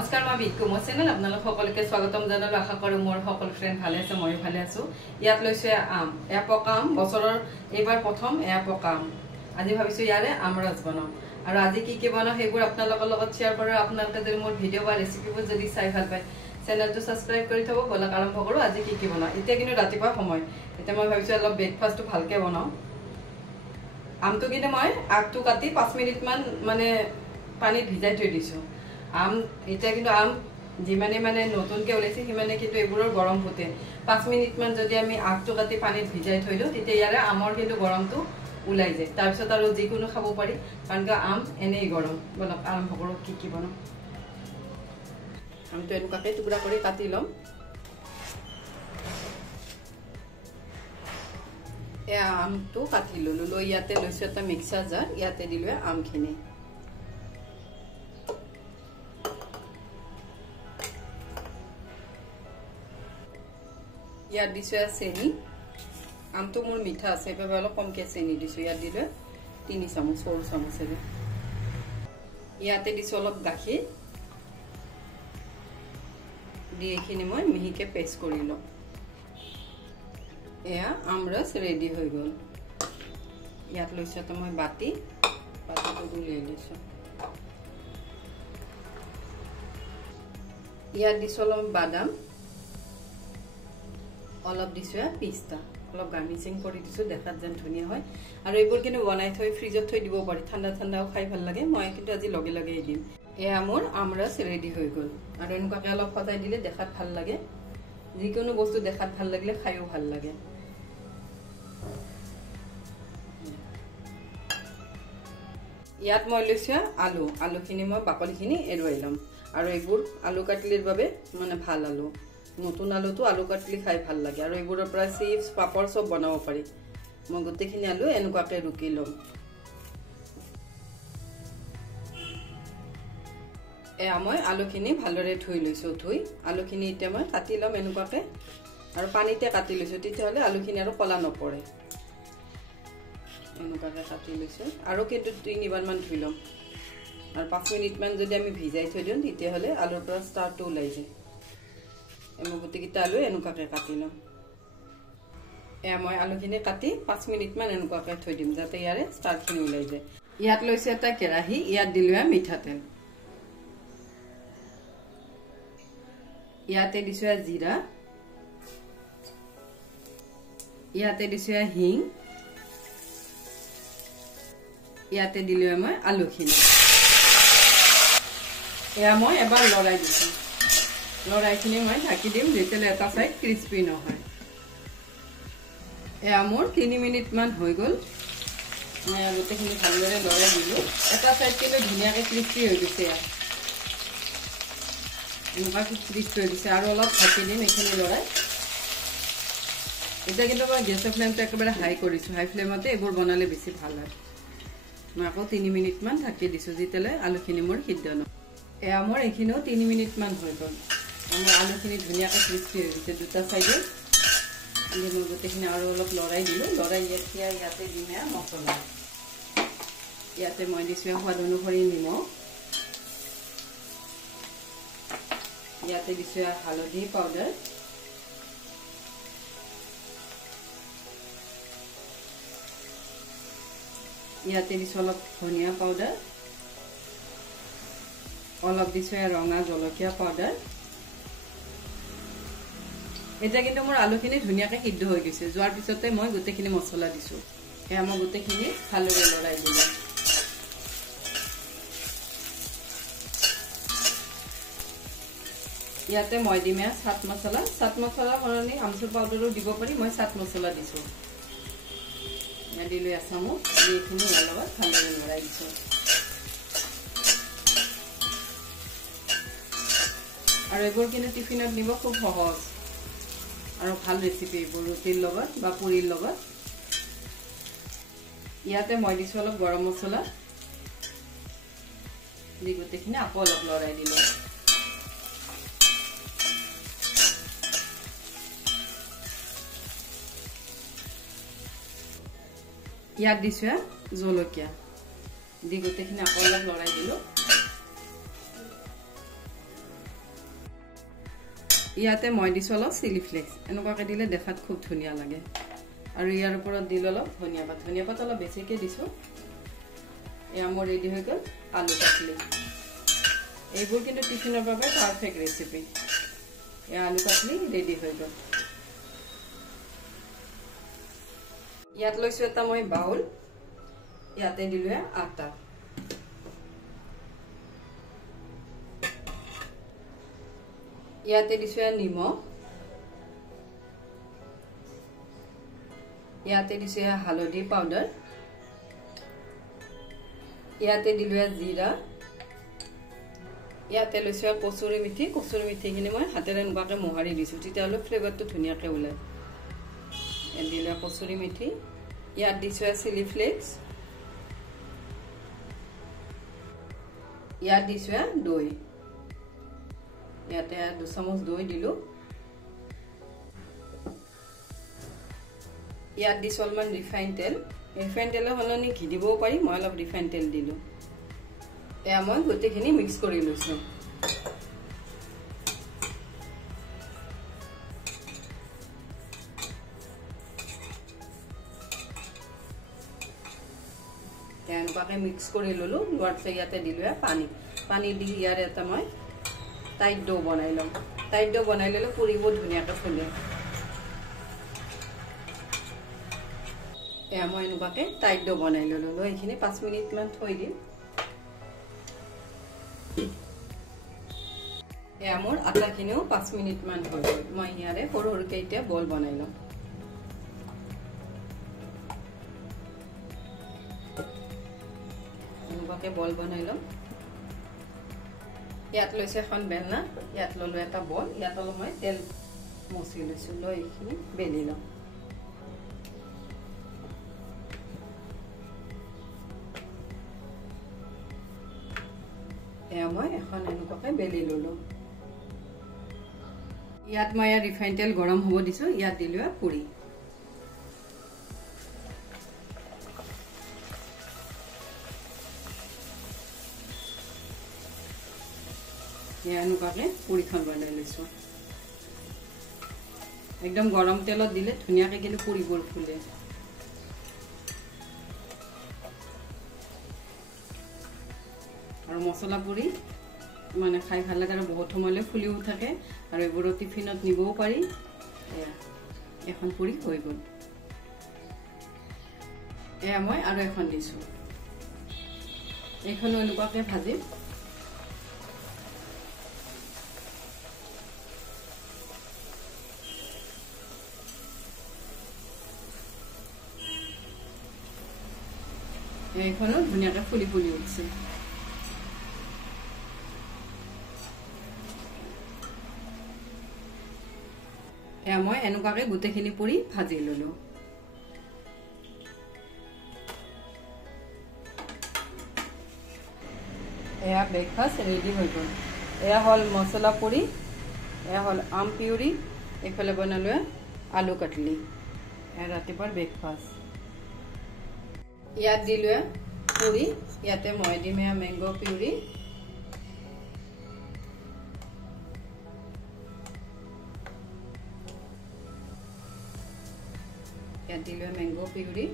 নমস্কাৰ মই বিকু মোৰ চেনেল আপোনালোক সকলোকে স্বাগতম জনালো আশা কৰো মোৰ সকলো ফ্ৰেন্ড ভালে আছে মই ভালে আছো ইয়াত লৈছে আম এয়া পকা আম বছৰৰ এবাৰ প্ৰথম এয়া পকা আম আজি ভাবিছো ইয়াৰে আমৰস বনাম আৰু আজি কি বনাও হেবোৰ আপোনালোকৰ লগত শেয়াৰ কৰো আপোনালোকে যদি মোৰ ভিডিও বা ৰেচিপিবোৰ যদি চাই ভাল পায় চেনেলটো সাবস্ক্ৰাইব কৰি থব বলক আৰম্ভ কৰো আজি কি বনাও এতিয়া কিন্তু ৰাতিপুৱা সময় এতিয়া মই ভাবিছো অলপ ব্ৰেকফাষ্টটো ভালকে বনাও আমটো কিন্তু মই আগটো কাটি 5 মিনিট মান মানে পানীত ভিজাই থৈ দিছো আম এটা কিন্তু আম যিমানে মানে নতুনকে ওলাইছে হিমানে কিন্তু এবোৰৰ গৰম হতে 5 মিনিট মান যদি আমি আগটো কাটি পানীত ভিজাই থৈ দিও তেতিয়া ইয়াৰে আমৰ কিন্তু গৰমটো উলাই যায় তাৰ পিছত আৰু যিকোনো খাব পাৰি কাৰণ আম এনেই গৰম বলক আৰম্ভ কৰো কি বনাম আমটো এনেকুৱাকে টুকুৰা কৰি কাটি লম এয়া আমটো কাটি ললো ইয়াতে লৈছো এটা মিক্সাৰ জাৰ ইয়াতে দিলো আমখিনি ইয়াত দিছো চেনি আমটো মোৰ মিঠা আছে এবাৰ অলপ কমকে চেনি দিছো ইয়াত দিলে 3 চামুচ 4 চামুচ আছে ইয়াতে দিছো অলপ গাখীৰ দি এখিনি মই মিহিকে পেষ্ট কৰি লম এয়া আমৰস ৰেডি হৈ গল ইয়াত লৈছো তো মই বাটিটো উলিয়াই লৈছো ইয়াত দিছো অলপ বাদাম অলপ দিছো পিস্তা অলপ গাৰ্নিচিং কৰি দিছো দেখাত যেন ধুনিয়া হয় আৰু এইবোৰ কিন্তু বনাই থৈ ফ্ৰিজত থৈ দিব পাৰি ঠাণ্ডা ঠাণ্ডাও খাই ভাল লাগে মই কিন্তু আজি লগে লগে দিম এয়া মোৰ আমৰস ৰেডি হৈ গল আৰু এনেকুৱাকে অলপ ফটাই দিলে দেখাত ভাল লাগে যিকোনো বস্তু দেখাত ভাল লাগিলে খাইও ভাল লাগে ইয়াত মই লৈছো আলুখিনি মই বাকলিখিনি এৰুৱাই লম আৰু এইবোৰ আলু কাটলিৰ বাবে মানে ভাল আলু নতুন আলুটো আলু কাটলি খাই ভাল লাগে আৰু এইবোৰৰ পৰা চিপস পাপৰ সব বনাব পাৰি মই গোটেইখিনি আলু এনেকুৱাকে ৰুকি লম এয়া মই আলুখিনি ভালদৰে ধুই লৈছো আলুখিনি এতিয়া মই কাটি লম এনেকুৱাকে আৰু পানীতে কাটি লৈছো তেতিয়াহলে আলুখিনি আৰু কলা নপৰে এনেকুৱাকে কাটি লৈছো আৰু কিন্তু 3 মান ধুই লম আৰু 5 মিনিট মান যদি আমি ভিজাই থৈ দিও তেতিয়াহলে আলুৰ পৰা ষ্টাৰটো ওলাই যায় এমু গুটিকিটা আলু এনেকুৱাকে কাটি লম এয়া মই আলুখিনি কাটি 5 মিনিট মান এনেকুৱাকে থৈ দিম যাতে ইয়াৰে ষ্টাৰখিনি ওলাই যায় ইয়াত লৈছে এটা কেৰাহী ইয়াত দিলো মিঠাতেল ইয়াতে দিছো জিৰা ইয়াতে দিছো হিং ইয়াতে দিলো মই আলুখিনি এয়া মই এবাৰ লৰাই দিছো লৰাইখিনি মই ঢাকি দিম যেতেলে এটা সাইড ক্ৰিস্পি নহয় এয়া মোৰ 3 মিনিট মান হৈ গল মই আগতেখিনি ভালদৰে লৰাই দিলো এটা সাইড কিন্তু ধুনিয়াকে ক্ৰিস্পি হৈ গৈছে এনেকুৱাকে ক্ৰিস্পি হৈ গৈছে আৰু অলপ ঢাকি দিম এখিনি লৰাই এটা কিন্তু মই গেছৰ ফ্লেমটো একেবাৰে হাই কৰিছো হাই ফ্লেমতে এবোৰ বনালে বেছি ভাল হয় মই আকৌ 3 মিনিট মান ঢাকি দিছো যেতেলে আলুখিনি মোৰ সিদ্ধ ন এয়া মোৰ এখিনিও 3 মিনিট মান হৈ গল আমাৰ আলুখিনি ধুনিয়াকে ক্ৰিস্পি হৈ গৈছে দুটা সাইডে আমি গোটেইখিনি আৰু অলপ লৰাই দিলো লৰাই ইয়াতে দিমে মছলা ইয়াতে মই দিছো সোৱাদ অনুসৰি নিমখ ইয়াতে দিছো হালধি পাউডাৰ ইয়াতে দিছো অলপ ধনিয়া পাউডাৰ অলপ দিছো ৰঙা জলকীয়া পাউডাৰ এটা কিন্তু মোৰ আলুখিনি ধুনিয়াকে সিদ্ধ হৈ গৈছে যোৱাৰ পিছতে মই গোটেইখিনি মছলা দিছো এয়া মই গোটেইখিনি ভালদৰে লৰাই দিলো ইয়াতে মই দিমে চাট মছলা কাৰণে আমচুৰ পাউডাৰো দিব পাৰি মই চাট মছলা দিছো ইয়া দিলো এচামুচ এইখিনি অলপ ভালদৰে লৰাই দিছো আৰু এইবোৰ কিন্তু টিফিনত নিব খুব সহজ আৰু ভাল ৰেচিপি ৰুটিৰ লগত বা পুৰিৰ লগত ইয়াতে মই দিছো অলপ গৰম মছলা দি গোটেইখিনি আকৌ অলপ লৰাই দিলো ইয়াত দিছো জলকীয়া দি গোটেইখিনি আকৌ অলপ লৰাই দিলো ইয়াতে মই দিছো অলপ চিলি ফ্লেক্স এনেকুৱাকৈ দিলে দেখাত খুব ধুনীয়া লাগে আৰু ইয়াৰ ওপৰত দিলে অলপ ধনিয়া পাত অলপ বেছিকৈ দিছো এয়া মোৰ ৰেডি হৈ গ'ল আলু কাটলি এইবোৰ কিন্তু টিফিনৰ বাবে পাৰফেক্ট ৰেচিপি এয়া আলু কাটলি ৰেডি হৈ গ'ল ইয়াত লৈছো এটা মই বাউল ইয়াতে দিলো আটা ইয়াতে দিছো নিমখ ইয়াতে দিছো হালধি পাউডাৰ ইয়াতে দিলো জিৰা ইয়াতে লৈছো কচুৰি মিঠি মই হাতেৰে এনেকুৱাকৈ মোহাৰি দিছো তেতিয়াহ'লে ফ্লেভাৰটো ধুনীয়াকৈ ওলায় দিলো কচুৰি মিঠি ইয়াত দিছো চিলি ফ্লেক্স ইয়াত দিছো দৈ ইয়াতে 2 চামুচ দৈ দিলো ইয়াত দিছো অলপমান ৰিফাইন তেলৰ সলনি ঘি দিবও পাৰি মই অলপ ৰিফাইন তেল দিলো এয়া মই গোটেইখিনি মিক্স কৰি লৈছো এনেকুৱাকৈ মিক্স কৰি ললো লোৱাৰ পিছত ইয়াতে দিলো পানী দি ইয়াৰে এটা মই টাইট ডো বনাই লম টাইট ডো বনাই ললে পুৰিব ধুনীয়াকৈ ফুলে এয়া মই এনেকুৱাকৈ টাইট ডো বনাই ললো এইখিনি 5 মিনিট মান থৈ দিম এয়া মোৰ আটাখিনিও 5 মিনিট মান হৈ গ'ল মই ইয়াৰে সৰু সৰুকৈ এতিয়া বল বনাই লম বল বনাই লম ইয়াত লৈছে এখন বেলনা ইয়াত ললো এটা বল ইয়াত অলপ মই তেল মচি লৈছো লৈ এইখিনি বেলি লম এয়া মই এখন এনেকুৱাকৈ বেলি ললো ইয়াত মই ৰিফাইন তেল গৰম হ'ব দিছো ইয়াত দিলো পুৰি এনেকুৱাকৈ পুৰিখন বনাই লৈছো একদম গৰম তেলত দিলে ধুনীয়াকৈ কিন্তু পুৰিবোৰ ফুলে আৰু মছলা পুৰি মানে খাই ভাল লাগে আৰু বহুত সময়লৈ ফুলিও থাকে আৰু এইবোৰ টিফিনত নিবও পাৰি এয়া এখন পুৰি হৈ গ'ল এয়া মই আৰু এখন দিছো এইখনো এনেকুৱাকৈ ভাজিম এইখনো ধুনীয়াকৈ ফুলি উঠছে এয়া মই এনেকুৱাকৈ গোটেইখিনি পুৰি ভাজি ললো এয়া ব্ৰেকফাষ্ট ৰেডি হৈ গ'ল এয়া হ'ল মছলা পুৰি এয়া হ'ল আম পিউৰি এইফালে বনালো আলু কাটলি এয়া ৰাতিপুৱাৰ ব্ৰেকফাষ্ট ইয়াত দিলো পুৰি ইয়াতে মই দিম মেংগো পিউৰি ইয়াত দিলো মেংগো পিউৰি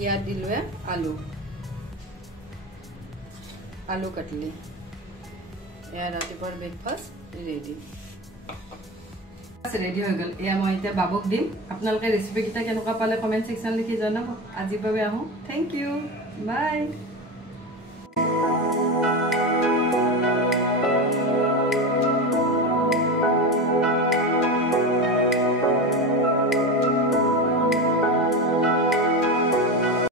ইয়াত দিলো আলু কাটলি এয়া ৰাতিপুৱাৰ ব্ৰেকফাষ্ট ৰেডি ৰেডি হৈ গ'ল এয়া মই এতিয়া বাবুক দিম আপোনালোকে ৰেচিপি কেইটা কেনেকুৱা পালে কমেণ্ট সেকশ্যন লিখি জনাব আজিৰ বাবে আহোঁ থেংক ইউ বাই